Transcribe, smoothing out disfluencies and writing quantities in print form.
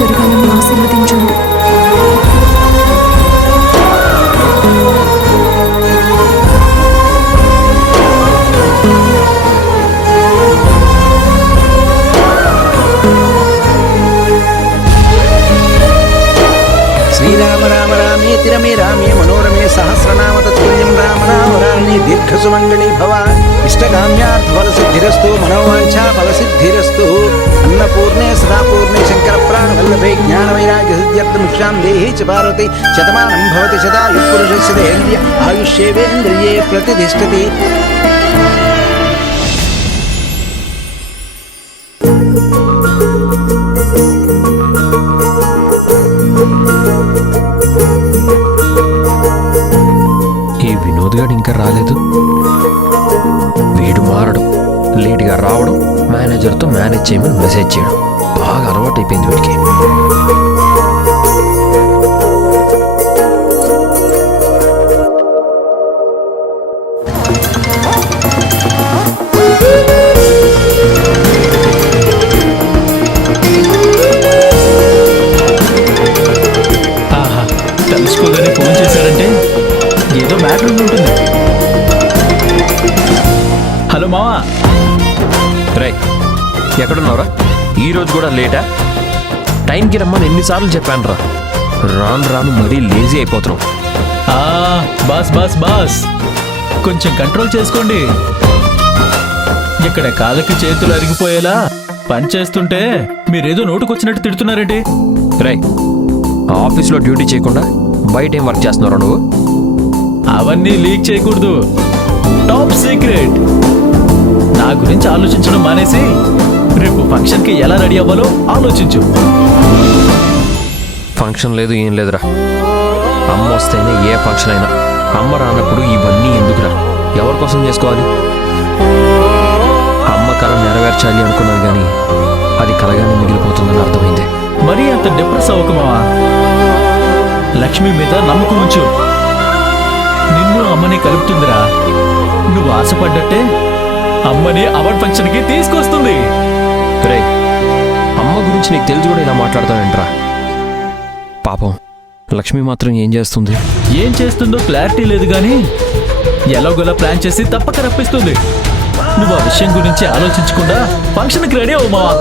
జరగాలని ఆశీర్వదించండి. శ్రీరామ రామ రామేతి రమే రామే మనోరమే సహస్రనామ తత్తుల్యం రామ రామ రామే దీర్ఘసుమంగళీ భవ. ఇష్టకామ్యార్థ ఫలసిద్ధిరస్తు మనోవాంఛా ఫలసిద్ధిరస్తు. అన్నపూర్ణే సదాపూర్ణే శంకర ప్రాణవల్లభే జ్ఞాన వైరాగ్య సిద్ధ్యర్థముక్షాం దేహి చ పార్వతి శతమానం భవతి శతాయు పురుషస్యేంద్రియ ఆయుష్యేవేంద్రియే ప్రతిష్ఠతి. ఇంకా రాలేదు. వీడు మారడం, లేట్గా రావడం, మేనేజర్తో మేనేజ్ చేయమని మెసేజ్ చేయడం బాగా అలవాటు అయిపోయింది వీడికి. తెలుసుకోగానే ఫోన్ చేశారంటే ఏదో మ్యాటర్ ఉంటుంది. హలో మావా. రే, ఎక్కడున్నావురా? ఈరోజు కూడా లేటా? టైంకి రమ్మని ఎన్నిసార్లు చెప్పాను రా. రాను రాను మరీ లేజీ అయిపోతున్నాం. బాస్ బాస్ బాస్ కొంచెం కంట్రోల్ చేసుకోండి. ఇక్కడ కాళ్ళకి చేతులు అరిగిపోయేలా పని చేస్తుంటే మీరేదో నోటుకొచ్చినట్టు తిడుతున్నారేంటి? రే, ఆఫీస్లో డ్యూటీ చేయకుండా బయట ఏం వర్క్ చేస్తున్నారా నువ్వు? అవన్నీ లీక్ చేయకూడదు, టాప్ సీక్రెట్. నా గురించి ఆలోచించడం మానేసి రేపు ఫంక్షన్కి ఎలా రెడీ అవ్వాలో ఆలోచించు. ఫంక్షన్ లేదు, ఏం లేదురా. అమ్మ వస్తేనే ఏ ఫంక్షన్ అయినా. అమ్మ రానప్పుడు ఇవన్నీ ఎందుకురా? ఎవరి కోసం చేసుకోవాలి? అమ్మ కళ నెరవేర్చాలి అనుకున్నాను కానీ అది కలగానే మిగిలిపోతుందని అర్థమైంది. మరీ అంత డిప్రెస్ అవ్వకమావా. లక్ష్మి మీద నమ్మకం ఉంచు. నిన్ను అమ్మని కలుపుతుందిరా. నువ్వు ఆశపడ్డట్టే అమ్మని అవార్డ్ ఫంక్షన్కి తీసుకొస్తుంది. రే, అమ్మ గురించి నీకు తెలిసి కూడా ఇలా మాట్లాడతావేంట్రా? పాపం లక్ష్మి మాత్రం ఏం చేస్తుంది? ఏం చేస్తుందో క్లారిటీ లేదు కానీ ఎలాగోలా ప్లాన్ చేసి తప్పక రప్పిస్తుంది. నువ్వు ఆ విషయం గురించి ఆలోచించకుండా ఫంక్షన్కి రెడీ అవ్వు మావా.